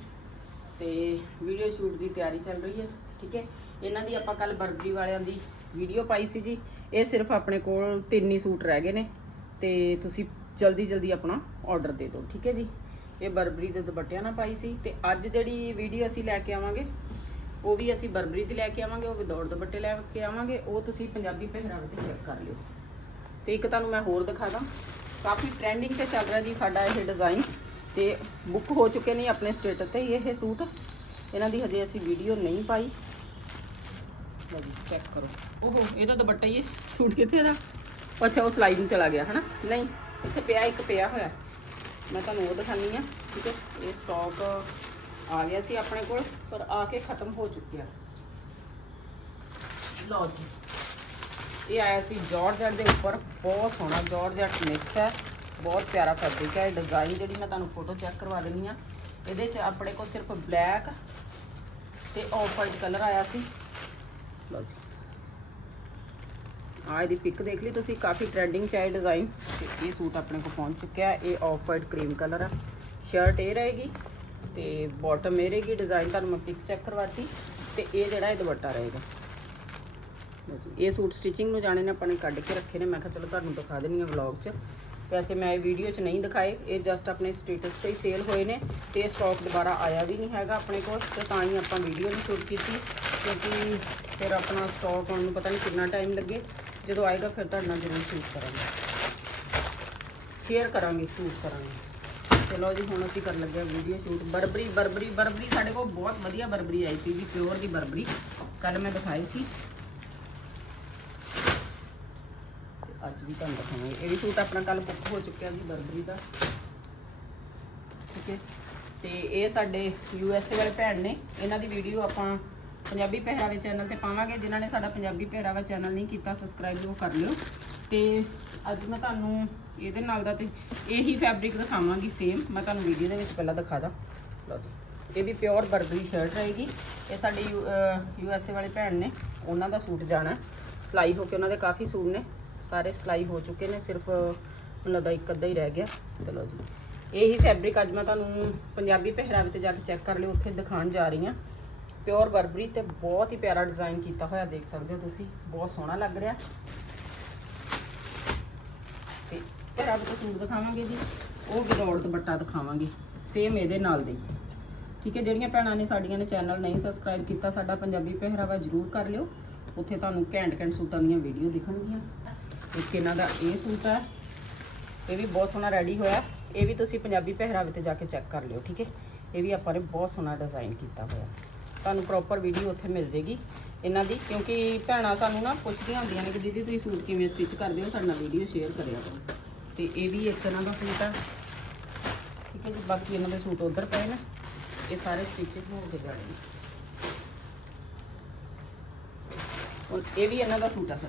A: ਤੇ ਵੀਡੀਓ ਸ਼ੂਟ ਦੀ ਤਿਆਰੀ ਚੱਲ ਰਹੀ ਹੈ, ਠੀਕ ਹੈ? ਇਹਨਾਂ ਦੀ ਆਪਾਂ ਕੱਲ ਬਰਬਰੀ ਵਾਲਿਆਂ ਦੀ ਵੀਡੀਓ ਪਾਈ ਸੀ ਜੀ। ਇਹ ਸਿਰਫ ਆਪਣੇ ਕੋਲ ਤਿੰਨ ਹੀ ਸੂਟ ਰਹਿ ਗਏ ਨੇ, ਤੇ ਤੁਸੀਂ ਜਲਦੀ ਜਲਦੀ ਆਪਣਾ ਆਰਡਰ ਦੇ ਦਿਓ, ਠੀਕ ਹੈ ਜੀ? ਇਹ ਬਰਬਰੀ ਦੇ ਦੁਪੱਟਿਆਂ ਨਾਲ ਪਾਈ ਸੀ ਤੇ ਅੱਜ ਜਿਹੜੀ ਵੀਡੀਓ ਅਸੀਂ ਲੈ ਕੇ ਆਵਾਂਗੇ, ਉਹ ਵੀ ਅਸੀਂ ਬਰਬਰੀ ਦੀ ਲੈ ਕੇ ਆਵਾਂਗੇ, ਉਹ ਵਿਦਆਊਟ ਦੁਪੱਟੇ ਲੈ ਕੇ ਆਵਾਂਗੇ, ਉਹ ਤੁਸੀਂ ਪੰਜਾਬੀ ਪਹਿਰਾਵੇ ਤੇ ਚੈੱਕ ਕਰ ਲਿਓ। ਤੇ ਇੱਕ ਤੁਹਾਨੂੰ ਮੈਂ ਹੋਰ ਦਿਖਾ ਦਾਂ, ਕਾਫੀ ਟ੍ਰੈਂਡਿੰਗ ਤੇ ਚੱਲ ਰਿਹਾ ਜੀ ਸਾਡਾ ਇਹ ਡਿਜ਼ਾਈਨ ਤੇ ਬੁੱਕ ਹੋ ਚੁੱਕੇ ਨੇ ਆਪਣੇ ਸਟੇਟਸ ਤੇ ਇਹ ਸੂਟ। ਇਹਨਾਂ ਦੀ ਹਜੇ ਅਸੀਂ ਵੀਡੀਓ ਨਹੀਂ ਪਾਈ। ਲਓ ਜੀ ਚੈੱਕ ਕਰੋ। ਓਹੋ ਇਹਦਾ ਦੁਪੱਟਾ ਹੀ ਹੈ। ਸੂਟ ਕਿੱਥੇ ਦਾ? ਅੱਛਾ, ਉਹ ਸਲਾਈਡ ਨੂੰ ਚਲਾ ਗਿਆ, ਹਨਾ? ਨਹੀਂ, ਇੱਥੇ ਪਿਆ, ਇੱਕ ਪਿਆ ਹੋਇਆ। ਮੈਂ ਤੁਹਾਨੂੰ ਉਹ ਦਿਖਾਨੀ ਆ ਠੀਕ ਹੈ? ਇਹ ਸਟਾਕ ਆ ਗਿਆ ਸੀ ਆਪਣੇ ਕੋਲ, ਪਰ ਆ ਕੇ ਖਤਮ ਹੋ ਚੁੱਕਿਆ। ਲਓ ਜੀ। ਇਹ ਆਇਆ ਸੀ ਜਾਰਜਟ ਦੇ ਉੱਪਰ, ਬਹੁਤ ਸੋਹਣਾ ਜਾਰਜਟ ਮਿਕਸ ਹੈ, ਬਹੁਤ ਪਿਆਰਾ ਫੈਬਰਿਕ ਹੈ। ਡਿਜ਼ਾਈਨ ਜਿਹੜੀ ਮੈਂ ਤੁਹਾਨੂੰ ਫੋਟੋ ਚੈੱਕ ਕਰਵਾ ਦਿੰਨੀ ਆ ਇਹਦੇ 'ਚ ਆਪਣੇ ਕੋਲ ਸਿਰਫ ਬਲੈਕ ਤੇ ਆਫ ਵਾਈਟ ਕਲਰ ਆਇਆ ਸੀ। ਲਓ ਜੀ। ਆ ਇਹਦੀ ਪਿਕ ਦੇਖ ਲਈ ਤੁਸੀਂ, ਕਾਫੀ ਟ੍ਰੈਂਡਿੰਗ ਚ ਹੈ ਡਿਜ਼ਾਈਨ ਤੇ ਇਹ ਸੂਟ ਆਪਣੇ ਕੋਲ ਪਹੁੰਚ ਚੁੱਕਿਆ, ਇਹ ਆਫ ਵਾਈਟ ਕਰੀਮ ਕਲਰ ਹੈ ਸ਼ਰਟ ਇਹ ਰਹੇਗੀ, ਤੇ ਬਾਟਮ ਇਹ ਰਹੇਗੀ ਡਿਜ਼ਾਈਨ ਤੁਹਾਨੂੰ ਮੈਂ ਪਿਕ ਚੈੱਕ ਕਰਵਾਤੀ। ਤੇ ਇਹ ਜਿਹੜਾ ਇਹ ਦੁਪੱਟਾ ਰਹੇਗਾ। ਜੀ, ਇਹ ਸੂਟ ਸਟਿਚਿੰਗ ਨੂੰ ਜਾਣੇ ਨੇ, ਆਪਾਂ ਨੇ ਕੱਢ ਕੇ ਰੱਖੇ ਨੇ। ਮੈਂ ਕਿਹਾ ਚਲੋ ਤੁਹਾਨੂੰ ਦਿਖਾ ਦਿੰਨੀ ਆ ਵਲੌਗ 'ਚ। ਵੈਸੇ ਮੈਂ ਇਹ ਵੀਡੀਓ 'ਚ ਨਹੀਂ ਦਿਖਾਏ, ਇਹ ਜਸਟ ਆਪਣੇ ਸਟੇਟਸ ਤੇ ਹੀ ਸੇਲ ਹੋਏ ਨੇ। ਤੇ ਇਹ ਸਟਾਕ ਦੁਬਾਰਾ ਆਇਆ ਵੀ ਨਹੀਂ ਹੈਗਾ ਆਪਣੇ ਕੋਲ, ਤੇ ਤਾਂ ਹੀ ਆਪਾਂ ਵੀਡੀਓ ਨਹੀਂ ਸ਼ੂਟ ਕੀਤੀ। ਕਿਉਂਕਿ ਫਿਰ ਆਪਣਾ ਸਟਾਕ ਆਉਣ ਨੂੰ ਪਤਾ ਨਹੀਂ ਕਿੰਨਾ ਟਾਈਮ ਲੱਗੇ। ਜਦੋਂ ਆਏਗਾ ਫਿਰ ਤੁਹਾਡੇ ਨਾਲ ਜ਼ਰੂਰ ਸ਼ੂਟ ਕਰਾਂਗੇ। ਸ਼ੇਅਰ ਕਰਾਂਗੇ ਸ਼ੂਟ ਕਰਾਂਗੇ। ਚਲੋ ਜੀ, ਹੁਣ ਅਸੀਂ ਕਰਨ ਲੱਗੇ video shoot Burberry Burberry Burberry, ਸਾਡੇ ਕੋਲ ਬਹੁਤ ਵਧੀਆ ਬਰਬਰੀ ਆਈ ਸੀ ਜੀ ਪਿਓਰ ਦੀ ਬਰਬਰੀ। ਕੱਲ ਮੈਂ ਦਿਖਾਈ ਸੀ। ਤੇ ਅੱਜ ਵੀ ਤੁਹਾਨੂੰ ਦਿਖਾਵਾਂਗੇ। ਇਹ ਵੀ ਸੂਟ ਆਪਣਾ ਕੱਲ ਬੁੱਕ ਹੋ ਚੁੱਕਿਆ ਜੀ, ਬਰਬਰੀ ਦਾ। ਠੀਕ ਹੈ। ਤੇ ਇਹ ਸਾਡੇ ਯੂ ਐਸ ਏ ਵਾਲੇ ਭੈਣ ਨੇ। ਇਹਨਾਂ ਦੀ ਵੀਡੀਓ ਆਪਾਂ ਪੰਜਾਬੀ ਪਹਿਰਾਵੇ ਚੈਨਲ ਤੇ ਪਾਵਾਂਗੇ। ਜਿਨ੍ਹਾਂ ਨੇ ਸਾਡਾ ਪੰਜਾਬੀ ਪਹਿਰਾਵਾ ਚੈਨਲ ਨਹੀਂ ਕੀਤਾ ਸਬਸਕ੍ਰਾਈਬ ਉਹ ਕਰ ਲਿਓ। ਤੇ ਅੱਜ ਮੈਂ ਤੁਹਾਨੂੰ ਇਹਦੇ ਨਾਲ ਦਾ ਤੇ ਇਹੀ ਫੈਬਰਿਕ ਦਿਖਾਵਾਂਗੀ ਸੇਮ ਮੈਂ ਤੁਹਾਨੂੰ ਵੀਡੀਓ ਦੇ ਵਿੱਚ ਪਹਿਲਾਂ ਦਿਖਾ ਦਾਂ। ਲਓ ਜੀ। ਇਹ ਵੀ ਪਿਓਰ ਬਰਬਰੀ ਸ਼ਰਟ ਰਹੇਗੀ। ਇਹ ਸਾਡੇ ਯੂ ਐਸ ਏ ਵਾਲੇ ਭੈਣ ਨੇ ਉਹਨਾਂ ਦਾ ਸੂਟ ਜਾਣਾ। ਸਿਲਾਈ ਹੋ ਕੇ ਉਹਨਾਂ ਦੇ ਕਾਫੀ ਸੂਟ ਨੇ। ਸਾਰੇ ਸਿਲਾਈ ਹੋ ਚੁੱਕੇ ਨੇ, ਸਿਰਫ ਉਹਨਾਂ ਦਾ ਇੱਕ ਅੱਧਾ ਹੀ ਰਹਿ ਗਿਆ। ਚਲੋ ਜੀ। ਇਹੀ ਫੈਬਰਿਕ ਅੱਜ ਮੈਂ ਤੁਹਾਨੂੰ ਪੰਜਾਬੀ ਪਹਿਰਾਵੇ ਤੇ ਜਾ ਕੇ ਚੈੱਕ ਕਰ ਲਿਓ, ਉੱਥੇ ਦਿਖਾਉਣ ਜਾ ਰਹੀ ਹਾਂ। ਪਿਓਰ ਬਰਬਰੀ ਤੇ ਬਹੁਤ ਹੀ ਪਿਆਰਾ ਡਿਜ਼ਾਈਨ ਕੀਤਾ ਹੋਇਆ ਦੇਖ ਸਕਦੇ ਹੋ ਤੁਸੀਂ, ਬਹੁਤ ਸੋਹਣਾ ਲੱਗ ਰਿਹਾ। ਤੇ ਪਹਿਰਾਵੇ ਤੋਂ ਸੂਟ ਦਿਖਾਵਾਂਗੇ ਜੀ, ਉਹ ਗਰੋੜ ਦੁਪੱਟਾ ਦਿਖਾਵਾਂਗੇ ਸੇਮ ਇਹਦੇ ਨਾਲ ਦੇ। ਹੀ। ਠੀਕ ਹੈ, ਜਿਹੜੀਆਂ ਭੈਣਾਂ ਨੇ ਸਾਡੀਆਂ ਨੇ ਚੈਨਲ ਨਹੀਂ ਸਬਸਕ੍ਰਾਈਬ ਕੀਤਾ, ਸਾਡਾ ਪੰਜਾਬੀ ਪਹਿਰਾਵਾ ਜਰੂਰ ਕਰ ਲਿਓ। ਉੱਥੇ ਤੁਹਾਨੂੰ ਘੈਂਟ ਘੈਂਟ ਸੂਟਾਂ ਦੀਆਂ ਵੀਡੀਓ ਦਿਖਣਗੀਆਂ। ਇੱਕ ਇਹਨਾਂ ਦਾ ਇਹ ਸੂਟ ਹੈ, ਇਹ ਵੀ ਬਹੁਤ ਸੋਹਣਾ ਰੈਡੀ ਹੋਇਆ। ਇਹ ਵੀ ਤੁਸੀਂ ਪੰਜਾਬੀ ਪਹਿਰਾਵੇ ਤੇ ਜਾ ਕੇ ਚੈੱਕ ਕਰ ਲਿਓ, ਠੀਕ ਹੈ? ਇਹ ਵੀ ਆਪਾਂ ਨੇ ਬਹੁਤ ਸੋਹਣਾ ਡਿਜ਼ਾਈਨ ਕੀਤਾ ਹੋਇਆ। ਤੁਹਾਨੂੰ ਪ੍ਰੋਪਰ ਵੀਡੀਓ ਉੱਥੇ ਮਿਲ ਜੇਗੀ ਇਹਨਾਂ ਦੀ, ਕਿਉਂਕਿ ਭੈਣਾਂ ਸਾਨੂੰ ਨਾ ਪੁੱਛਦੀਆਂ ਹੁੰਦੀਆਂ ਨੇ ਕਿ ਦੀਦੀ ਤੁਸੀਂ ਸੂਟ ਕਿਵੇਂ ਸਟਿਚ ਕਰਦੇ ਹੋ, ਸਾਡੇ ਨਾਲ ਵੀਡੀਓ ਸ਼ੇਅਰ ਕਰਿਆ ਕਰੋ। ਤੇ ਇਹ ਵੀ ਇੱਕ ਤਰ੍ਹਾਂ ਦਾ ਸੂਟ ਆ। ਠੀਕ ਹੈ ਜੀ, ਬਾਕੀ ਇਹਨਾਂ ਦੇ ਸੂਟ ਉਧਰ ਪਏ ਨੇ। ਇਹ ਸਾਰੇ ਸਟਿਚਿੰਗ ਹੋ ਕੇ ਜਾਣੇ ਨੇ। ਔਰ ਇਹ ਵੀ ਇਹਨਾਂ ਦਾ ਸੂਟ ਆ, ਸਰ।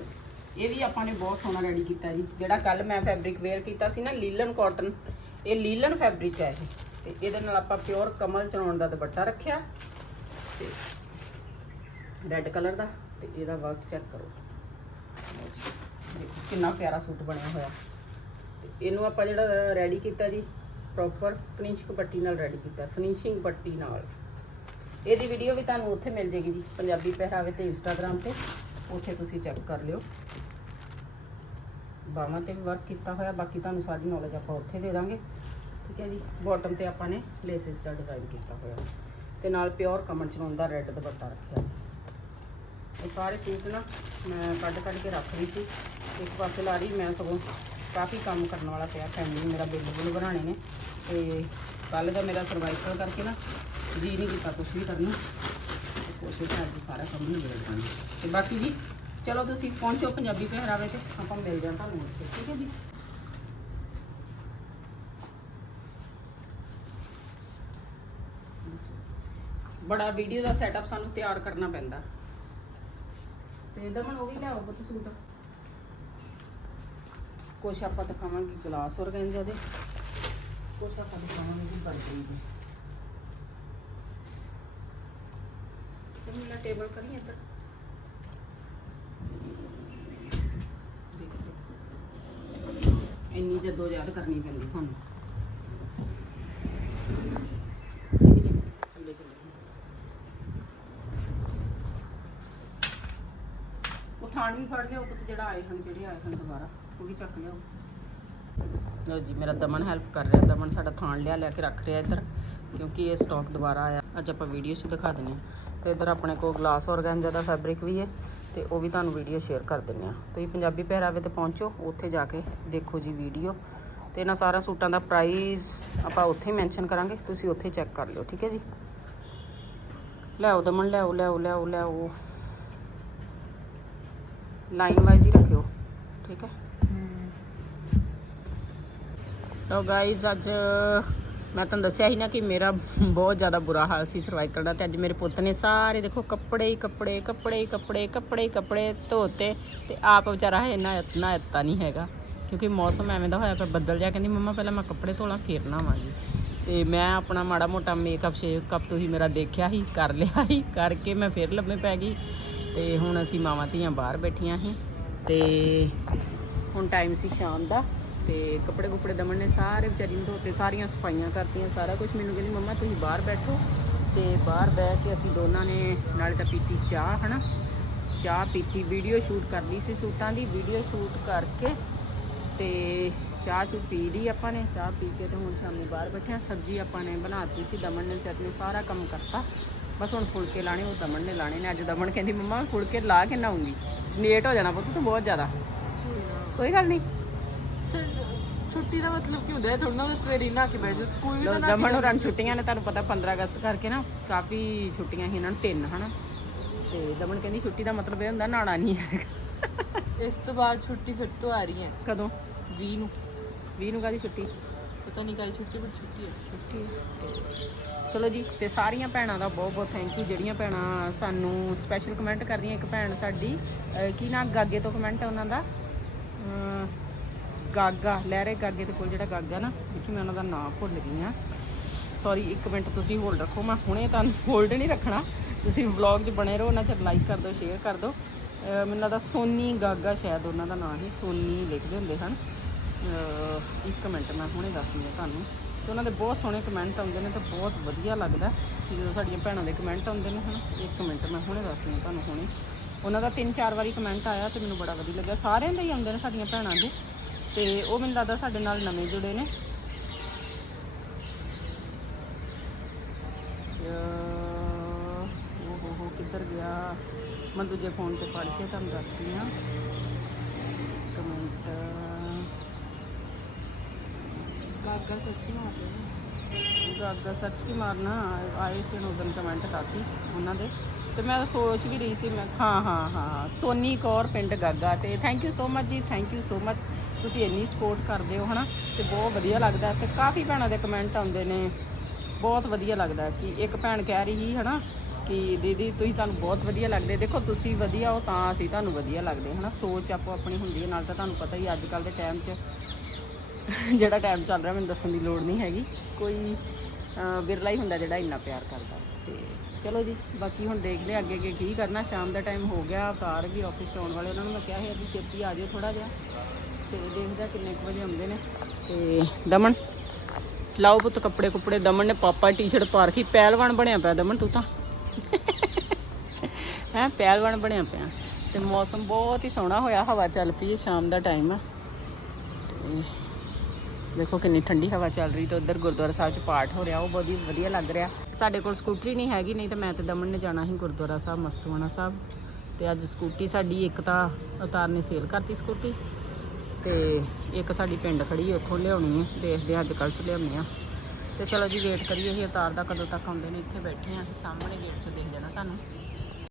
A: ਇਹ ਵੀ ਆਪਾਂ ਨੇ ਬਹੁਤ ਸੋਹਣਾ ਰੈਡੀ ਕੀਤਾ ਜੀ। ਜਿਹੜਾ ਕੱਲ ਮੈਂ ਫੈਬਰਿਕ ਵੇਅਰ ਕੀਤਾ ਸੀ ਨਾ, ਲੀਲਨ ਕਾਟਨ ਇਹ ਲੀਲਨ ਫੈਬਰਿਕ ਹੈ ਇਹ। ਤੇ ਇਹਦੇ ਨਾਲ ਆਪਾਂ ਪਿਓਰ ਕਮਲ ਚਲਾਉਣ ਦਾ ਦੁਪੱਟਾ ਰੱਖਿਆ। ਤੇ ਰੈੱਡ ਕਲਰ ਦਾ ਤੇ ਇਹਦਾ ਵਰਕ ਚੈੱਕ ਕਰੋ। ਦੇਖੋ ਕਿੰਨਾ ਪਿਆਰਾ ਸੂਟ ਬਣਿਆ ਹੋਇਆ। ਤੇ ਇਹਨੂੰ ਆਪਾਂ ਜਿਹੜਾ ਰੈਡੀ ਕੀਤਾ ਜੀ ਪ੍ਰੋਪਰ ਫਿਨਿਸ਼ਿੰਗ ਪੱਟੀ ਨਾਲ ਰੈਡੀ ਕੀਤਾ ਫਿਨਿਸ਼ਿੰਗ ਪੱਟੀ ਨਾਲ। ਇਹਦੀ ਵੀਡੀਓ ਵੀ ਤੁਹਾਨੂੰ ਉੱਥੇ ਮਿਲ ਜੇਗੀ ਜੀ, ਪੰਜਾਬੀ ਪਹਿਰਾਵੇ ਤੇ ਇੰਸਟਾਗ੍ਰam ਤੇ। ਉੱਥੇ ਤੁਸੀਂ ਚੈੱਕ ਕਰ ਲਿਓ। ਬਾਹਾਂ ਤੇ ਵੀ ਵਰਕ ਕੀਤਾ ਹੋਇਆ, ਬਾਕੀ ਤੁਹਾਨੂੰ ਸਾਰੀ ਨੌਲੇਜ ਆਪਾਂ ਉੱਥੇ ਦੇ ਦਾਂਗੇ। ਠੀਕ ਹੈ ਜੀ ਬਾਟਮ ਤੇ ਆਪਾਂ ਨੇ ਲੇਸਿਸ ਦਾ ਡਿਜ਼ਾਈਨ ਕੀਤਾ ਹੋਇਆ। ਤੇ ਨਾਲ ਪਿਓਰ ਕਮਰ ਚਨਾਉਣ ਦਾ ਰੈੱਡ ਦੁਪੱਟਾ ਰੱਖਿਆ ਜੀ ਇਹ ਸਾਰੇ ਸੂਟ ਨਾ ਮੈਂ ਕੱਢ ਕੱਢ ਕੇ ਰੱਖ ਰਹੀ ਸੀ। ਇੱਕ ਪਾਸੇ ਲਾ ਰਹੀ, ਮੈਂ ਸਗੋਂ ਕਾਫੀ ਕੰਮ ਕਰਨ ਵਾਲਾ ਪਿਆ ਫੈਮਿਲੀ ਮੇਰਾ ਬਿੱਲ ਬੁੱਲ ਬਣਾਉਣੇ ਨੇ। ਤੇ ਕੱਲ ਦਾ ਮੇਰਾ ਸਰਵਾਈਕਲ ਕਰਕੇ ਨਾ ਜੀ ਨਹੀਂ ਕੀਤਾ ਕੁਝ ਵੀ ਕਰਨਾ ਤੇ ਕੋਸ਼ਿਸ਼ ਹੈ ਅੱਜ ਸਾਰਾ ਕੰਮ ਨਿਬੇੜ ਦਾਂਗੇ ਤੇ ਬਾਕੀ ਜੀ, ਚਲੋ ਤੁਸੀਂ ਪਹੁੰਚੋ ਪੰਜਾਬੀ ਪਹਿਰਾਵੇ ਤੇ, ਆਪਾਂ ਮਿਲ ਜਾਂ ਤੁਹਾਨੂੰ ਉੱਥੇ, ਠੀਕ ਹੈ ਜੀ? ਬੜਾ ਵੀਡੀਓ ਦਾ ਸੈਟਅਪ ਸਾਨੂੰ ਤਿਆਰ ਕਰਨਾ ਪੈਂਦਾ। ਤੇ ਦਮਨ, ਉਹ ਵੀ ਲਿਆਓ ਪੁੱਤ ਸੂਟ। ਕੁਛ ਆਪਾਂ ਦਿਖਾਵਾਂਗੇ ਗਲਾਸ ਔਰਗੈਂਜਾ ਦੇ ਕੁਛ ਆਪਾਂ ਦਿਖਾਵਾਂਗੇ ਜੀ ਦੇ ਤੇ ਟੇਬਲ ਕਰੀ ਇੱਧਰ। ਇੰਨੀ ਜਦੋਂ ਯਾਦ ਕਰਨੀ ਪੈਂਦੀ ਸਾਨੂੰ ਚੱਲੇ ਚੱਲੇ ਉਹ ਵੀ ਫੜ ਲਿਓ ਪੁੱਤ ਜਿਹੜਾ ਆਏ ਹਨ, ਜਿਹੜੇ ਆਏ ਹਨ ਦੁਬਾਰਾ, ਉਹ ਵੀ ਚੱਕ ਲਿਓ ਲਓ ਜੀ, ਮੇਰਾ ਦਮਨ ਹੈਲਪ ਕਰ ਰਿਹਾ। ਦਮਨ ਸਾਡਾ ਥਾਣ ਲਿਆ ਲਿਆ ਕੇ ਰੱਖ ਰਿਹਾ ਇੱਧਰ, ਕਿਉਂਕਿ ਇਹ ਸਟਾਕ ਦੁਬਾਰਾ ਆਇਆ। ਅੱਜ ਆਪਾਂ ਵੀਡੀਓ 'ਚ ਦਿਖਾ ਦਿੰਦੇ ਹਾਂ। ਤੇ ਇੱਧਰ ਆਪਣੇ ਕੋਲ ਗਲਾਸ ਔਰਗੈਂਜਾ ਦਾ ਫੈਬਰਿਕ ਵੀ ਹੈ, ਤੇ ਉਹ ਵੀ ਤੁਹਾਨੂੰ ਵੀਡੀਓ ਸ਼ੇਅਰ ਕਰ ਦਿੰਦੇ ਆ ਤੁਸੀਂ ਪੰਜਾਬੀ ਪਹਿਰਾਵੇ ਤੇ ਪਹੁੰਚੋ, ਉੱਥੇ ਜਾ ਕੇ ਦੇਖੋ ਜੀ ਵੀਡੀਓ ਤੇ ਇਹਨਾਂ ਸਾਰਾ ਸੂਟਾਂ ਦਾ ਪ੍ਰਾਈਸ ਆਪਾਂ ਉੱਥੇ ਮੈਂਸ਼ਨ ਕਰਾਂਗੇ, ਤੁਸੀਂ ਉੱਥੇ ਚੈੱਕ ਕਰ ਲਿਓ, ਠੀਕ ਹੈ ਜੀ? ਲਿਆਓ ਦਮਨ ਲਿਆਓ ਲਿਆਓ ਲਿਆਓ ਲਿਆਓ ਲਾਈਨ ਵਾਈਜ਼ ਹੀ ਰੱਖਿਓ, ਠੀਕ ਹੈ? ਲੋ ਗਾਇਜ਼ ਅੱਜ ਮੈਂ ਤੁਹਾਨੂੰ ਦੱਸਿਆ ਸੀ ਨਾ ਕਿ ਮੇਰਾ ਬਹੁਤ ਜ਼ਿਆਦਾ ਬੁਰਾ ਹਾਲ ਸੀ ਸਰਵਾਈਕਲ ਦਾ ਤੇ ਅੱਜ ਮੇਰੇ ਪੁੱਤ ਨੇ ਸਾਰੇ ਦੇਖੋ ਕੱਪੜੇ ਹੀ ਕੱਪੜੇ ਕੱਪੜੇ ਹੀ ਕੱਪੜੇ ਕੱਪੜੇ ਹੀ ਕੱਪੜੇ ਧੋਤੇ ਤੇ ਆਪ ਵਿਚਾਰਾ ਹੈ ਇੰਨਾ ਇਤਨਾ ਇੱਤਾ ਨਹੀਂ ਹੈਗਾ। ਕਿਉਂਕਿ ਮੌਸਮ ਐਵੇਂ ਦਾ ਹੋਇਆ ਪਿਆ ਬੱਦਲ ਜਾ ਕਹਿੰਦੀ ਮੰਮਾ ਪਹਿਲਾਂ ਮੈਂ ਕੱਪੜੇ ਧੋਲਾਂ, ਫੇਰ ਨਹਾਵਾਂਗੀ। ਤੇ ਮੈਂ ਆਪਣਾ ਮਾੜਾ ਮੋਟਾ ਮੇਕਅਪ ਸ਼ੇਕਅਪ ਤੁਸੀਂ ਮੇਰਾ ਦੇਖਿਆ ਸੀ, ਕਰ ਲਿਆ ਸੀ, ਕਰਕੇ ਮੈਂ ਫੇਰ ਲੰਮੇ ਪੈ ਗਈ। ਤੇ ਹੁਣ ਅਸੀਂ ਮਾਵਾਂ ਧੀਆਂ ਬਾਹਰ ਬੈਠੀਆਂ ਸੀ ਤੇ ਹੁਣ ਟਾਈਮ ਸੀ ਸ਼ਾਮ ਦਾ ਤੇ ਕੱਪੜੇ ਕੁਪੜੇ ਦਮਨ ਨੇ ਸਾਰੇ ਵਿਚਾਰੀ ਨੂੰ ਧੋਤੇ, ਸਾਰੀਆਂ ਸਫਾਈਆਂ ਕਰਤੀਆਂ, ਸਾਰਾ ਕੁਝ ਮੈਨੂੰ ਕਹਿੰਦੀ, ਮੰਮਾ, ਤੁਸੀਂ ਬਾਹਰ ਬੈਠੋ ਤੇ ਬਾਹਰ ਬਹਿ ਕੇ ਅਸੀਂ ਦੋਨਾਂ ਨੇ ਨਾਲੇ ਤਾਂ ਪੀਤੀ ਚਾਹ, ਹਨਾ? ਚਾਹ ਪੀਤੀ ਵੀਡੀਓ ਸ਼ੂਟ ਕਰ ਲਈ ਸੀ ਸੂਟਾਂ ਦੀ ਵੀਡੀਓ ਸ਼ੂਟ ਕਰਕੇ ਤੇ ਚਾਹ ਚੂ ਪੀ ਲਈ ਆਪਾਂ ਨੇ। ਚਾਹ ਪੀ ਕੇ ਤੇ ਹੁਣ ਸ਼ਾਮੀ ਬਾਹਰ ਬੈਠੇ ਹਾਂ। ਸਬਜ਼ੀ ਆਪਾਂ ਨੇ ਬਣਾਤੀ ਸੀ, ਦਮਨ ਨੇ ਚਟਨੀ ਸਾਰਾ ਕੰਮ ਕਰਤਾ। ਬਸ ਹੁਣ ਫੁਲਕੇ ਲਾਣੇ ਉਹ ਦਮਨ ਨੇ ਲਾਣੇ ਨੇ ਅੱਜ ਦਮਨ ਕਹਿੰਦੀ ਮੰਮਾ ਫੁਲਕੇ ਲਾ ਕੇ ਨਾਉਂਗੀ ਲੇਟ ਹੋ ਜਾਣਾ ਪੁੱਤ ਤੂੰ ਬਹੁਤ ਜ਼ਿਆਦਾ। ਕੋਈ ਗੱਲ ਨਹੀਂ।
B: ਛੁੱਟੀ ਦਾ ਮਤਲਬ ਕੀ ਹੁੰਦਾ ਹੈ? ਥੋੜਾ ਨਾ ਸਵੇਰੇ ਨਾ ਕੇ ਬੈਠੋ ਸਕੂਲ ਵੀ ਤਾਂ ਨਾ
A: ਦਮਨ ਨੂੰ ਰਨ ਛੁੱਟੀਆਂ ਨੇ ਤੁਹਾਨੂੰ ਪਤਾ 15 ਅਗਸਤ ਕਰਕੇ ਨਾ ਕਾਫੀ ਛੁੱਟੀਆਂ ਸੀ ਇਹਨਾਂ ਨੂੰ ਤਿੰਨ ਹਨਾ? ਤੇ ਦਮਨ ਕਹਿੰਦੀ ਛੁੱਟੀ ਦਾ ਮਤਲਬ ਇਹ ਹੁੰਦਾ ਨਾਣਾ ਨਹੀਂ ਹੈਗਾ।
B: ਇਸ ਤੋਂ ਬਾਅਦ ਛੁੱਟੀ ਫਿਰ ਤੋਂ ਆ ਰਹੀ ਹੈ।
A: ਕਦੋਂ?
B: 20 ਨੂੰ।
A: 20 ਨੂੰ ਕਾਦੀ ਛੁੱਟੀ?
B: ਪਤਾ ਨਹੀਂ ਕਾਈ ਛੁੱਟੀ, ਪਰ ਛੁੱਟੀ ਹੈ।
A: ਛੁੱਟੀ ਤੇ ਚਲੋ ਜੀ, ਤੇ ਸਾਰੀਆਂ ਭੈਣਾਂ ਦਾ ਬਹੁਤ ਬਹੁਤ ਥੈਂਕ ਯੂ ਜਿਹੜੀਆਂ ਭੈਣਾਂ ਸਾਨੂੰ ਸਪੈਸ਼ਲ ਕਮੈਂਟ ਕਰਦੀਆਂ ਇੱਕ ਭੈਣ ਸਾਡੀ, ਅਹ, ਕੀ ਨਾ? ਗਾਗੇ ਤੋਂ ਕਮੈਂਟ ਹੈ ਉਹਨਾਂ ਦਾ? ਅਹ, ਗਾਗਾ ਲਹਿਰੇ ਗਾਗੇ ਦੇ ਕੋਲ ਜਿਹੜਾ ਗਾਗਾ ਨਾ, ਦੇਖੀ ਮੈਂ ਉਹਨਾਂ ਦਾ ਨਾਮ ਭੁੱਲ ਗਈ ਆ ਸੌਰੀ ਇੱਕ ਮਿੰਟ ਤੁਸੀਂ ਹੋਲਡ ਰੱਖੋ, ਮੈਂ ਹੁਣੇ ਤੁਹਾਨੂੰ ਹੋਲਡ ਨਹੀਂ ਰੱਖਣਾ। ਤੁਸੀਂ ਵਲੌਗ 'ਚ ਬਣੇ ਰਹੋ, ਉਹਨਾਂ 'ਚ ਲਾਈਕ ਕਰ ਦਿਓ ਸ਼ੇਅਰ ਕਰ ਦਿਓ। ਅਹ, ਮੈਨੂੰ ਲੱਗਦਾ ਸੋਨੀ ਗਾਗਾ ਸ਼ਾਇਦ ਉਹਨਾਂ ਦਾ ਨਾਮ ਹੀ ਸੋਨੀ ਲਿਖਦੇ ਹੁੰਦੇ ਹਨ। ਇੱਕ ਮਿੰਟ ਮੈਂ ਹੁਣੇ ਦੱਸਦੀ ਹਾਂ ਤੁਹਾਨੂੰ ਤੇ ਉਹਨਾਂ ਦੇ ਬਹੁਤ ਸੋਹਣੇ ਕਮੈਂਟ ਆਉਂਦੇ ਨੇ ਤੇ ਬਹੁਤ ਵਧੀਆ ਲੱਗਦਾ। ਕਿ ਜਦੋਂ ਸਾਡੀਆਂ ਭੈਣਾਂ ਦੇ ਕਮੈਂਟ ਆਉਂਦੇ ਨੇ, ਹਨਾ? ਇੱਕ ਮਿੰਟ ਮੈਂ ਹੁਣੇ ਦੱਸਦੀ ਹਾਂ ਤੁਹਾਨੂੰ ਹੁਣੇ। ਉਹਨਾਂ ਦਾ ਤਿੰਨ ਚਾਰ ਵਾਰੀ ਕਮੈਂਟ ਆਇਆ ਤੇ ਮੈਨੂੰ ਬੜਾ ਵਧੀਆ ਲੱਗਿਆ। ਸਾਰਿਆਂ ਦੇ ਹੀ ਆਉਂਦੇ ਨੇ ਸਾਡੀਆਂ ਭੈਣਾਂ ਦੇ। ਤੇ ਉਹ ਮੈਨੂੰ ਲੱਗਦਾ ਸਾਡੇ ਨਾਲ ਨਵੇਂ ਜੁੜੇ ਨੇ। ਅਹ ਉਹ ਹੋ ਕਿੱਧਰ ਗਿਆ? ਮੈਂ ਦੂਜੇ ਫੋਨ ਤੇ ਪੜ੍ਹ ਕੇ ਤੁਹਾਨੂੰ ਦੱਸਦੀ ਹਾਂ ਕਮੈਂਟ
B: ਗਾਗਾ ਸੱਚੀ ਮਾਰਦੇ
A: ਗਾਗਾ ਸੱਚ ਕੀ ਮਾਰਨਾ, ਆਏ ਸੀ ਉਦੋਂ ਕਮੈਂਟ ਕਾਫੀ ਉਹਨਾਂ ਦੇ। ਤੇ ਮੈਂ ਸੋਚ ਵੀ ਰਹੀ ਸੀ, ਮੈਂ ਹਾਂ ਹਾਂ ਹਾਂ ਸੋਨੀ ਕੌਰ ਪਿੰਡ ਗਾਗਾ ਤੇ ਥੈਂਕ ਯੂ ਸੋ ਮਚ ਜੀ ਥੈਂਕ ਯੂ ਸੋ ਮਚ ਤੁਸੀਂ ਇੰਨੀ ਸਪੋਰਟ ਕਰਦੇ ਹੋ, ਹਨਾ? ਤੇ ਬਹੁਤ ਵਧੀਆ ਲੱਗਦਾ। ਤੇ ਕਾਫੀ ਭੈਣਾਂ ਦੇ ਕਮੈਂਟ ਆਉਂਦੇ ਨੇ। ਬਹੁਤ ਵਧੀਆ ਲੱਗਦਾ ਕਿ ਇੱਕ ਭੈਣ ਕਹਿ ਰਹੀ ਸੀ ਹਨਾ, ਕਿ ਦੀਦੀ ਤੁਸੀਂ ਸਾਨੂੰ ਬਹੁਤ ਵਧੀਆ ਲੱਗਦੇ। ਦੇਖੋ, ਤੁਸੀਂ ਵਧੀਆ ਹੋ ਤਾਂ ਅਸੀਂ ਤੁਹਾਨੂੰ ਵਧੀਆ ਲੱਗਦੇ, ਹਨਾ? ਸੋਚ ਆਪੋ ਆਪਣੀ ਹੁੰਦੀ ਹੈ, ਨਾਲ ਤਾਂ ਤੁਹਾਨੂੰ ਪਤਾ ਹੀ ਅੱਜ ਕੱਲ ਦੇ ਟਾਈਮ 'ਚ ਜਿਹੜਾ ਟਾਈਮ ਚੱਲ ਰਿਹਾ, ਮੈਨੂੰ ਦੱਸਣ ਦੀ ਲੋੜ ਨਹੀਂ ਹੈਗੀ। ਕੋਈ ਵਿਰਲਾ ਹੀ ਹੁੰਦਾ ਜਿਹੜਾ ਇੰਨਾ ਪਿਆਰ ਕਰਦਾ। ਤੇ ਚਲੋ ਜੀ, ਬਾਕੀ ਹੁਣ ਦੇਖਦੇ ਹਾਂ ਅੱਗੇ ਅੱਗੇ ਕੀ ਕਰਨਾ। ਸ਼ਾਮ ਦਾ ਟਾਈਮ ਹੋ ਗਿਆ, ਕਾਰ ਵੀ ਆਫਿਸ 'ਚ ਆਉਣ ਵਾਲੇ ਉਹਨਾਂ ਨੂੰ ਮੈਂ ਕਿਹਾ ਸੀ ਅੱਜ ਛੇਤੀ ਆ ਜਿਓ ਥੋੜਾ ਜਿਹਾ। ਤੇ ਦੇਖਦੇ ਹਾਂ ਕਿੰਨੇ ਕੁ ਵਜੇ ਆਉਂਦੇ ਨੇ। ਤੇ ਦਮਨ, ਲਾਓ ਪੁੱਤ ਕੱਪੜੇ ਕੁਪੜੇ। ਦਮਨ ਨੇ ਪਾਪਾ ਟੀ-ਸ਼ਰਟ ਪਾ ਰੱਖੀ। ਪਹਿਲਵਾਨ ਬਣਿਆ ਪਿਆ ਦਮਨ ਤੂੰ ਤਾਂ। ਹੈ, ਪਹਿਲਵਾਨ ਬਣਿਆ ਪਿਆ। ਤੇ ਮੌਸਮ ਬਹੁਤ ਹੀ ਸੋਹਣਾ ਹੋਇਆ, ਹਵਾ ਚੱਲ ਪਈ ਹੈ, ਸ਼ਾਮ ਦਾ ਟਾਈਮ ਆ ਤੇ ਦੇਖੋ ਕਿੰਨੀ ਠੰਡੀ ਹਵਾ ਚੱਲ ਰਹੀ ਤੇ ਉਧਰ ਗੁਰਦੁਆਰਾ ਸਾਹਿਬ 'ਚ ਪਾਠ ਹੋ ਰਿਹਾ, ਉਹ ਬਹੁਤ ਹੀ ਵਧੀਆ ਲੱਗ ਰਿਹਾ। ਸਾਡੇ ਕੋਲ ਸਕੂਟਰੀ ਨਹੀਂ ਹੈਗੀ, ਨਹੀਂ ਤਾਂ ਮੈਂ ਤੇ ਦਮਨ ਨੇ ਜਾਣਾ ਸੀ ਗੁਰਦੁਆਰਾ ਸਾਹਿਬ, ਮਸਤਵਾਣਾ ਸਾਹਿਬ। ਤੇ ਅੱਜ ਸਕੂਟੀ ਸਾਡੀ, ਇੱਕ ਤਾਂ ਅਵਤਾਰ ਨੇ ਸੇਲ ਕਰਤੀ ਸਕੂਟੀ ਤੇ ਇੱਕ ਸਾਡੀ ਪਿੰਡ ਖੜੀ ਉੱਥੋਂ ਲਿਆਉਣੀ ਹੈ ਦੇਖਦੇ ਹਾਂ ਅੱਜ ਕੱਲ੍ਹ ਚ ਲਿਆਉਂਦੇ ਆ ਤੇ ਚਲੋ ਜੀ ਵੇਟ ਕਰੀਏ, ਅਸੀਂ ਅਵਤਾਰ ਦਾ ਕਦੋਂ ਤੱਕ ਆਉਂਦੇ ਨੇ, ਇੱਥੇ ਬੈਠੇ ਆ ਸਾਹਮਣੇ ਗੇਟ 'ਚੋਂ ਦੇਖ ਜਾਣਾ ਸਾਨੂੰ।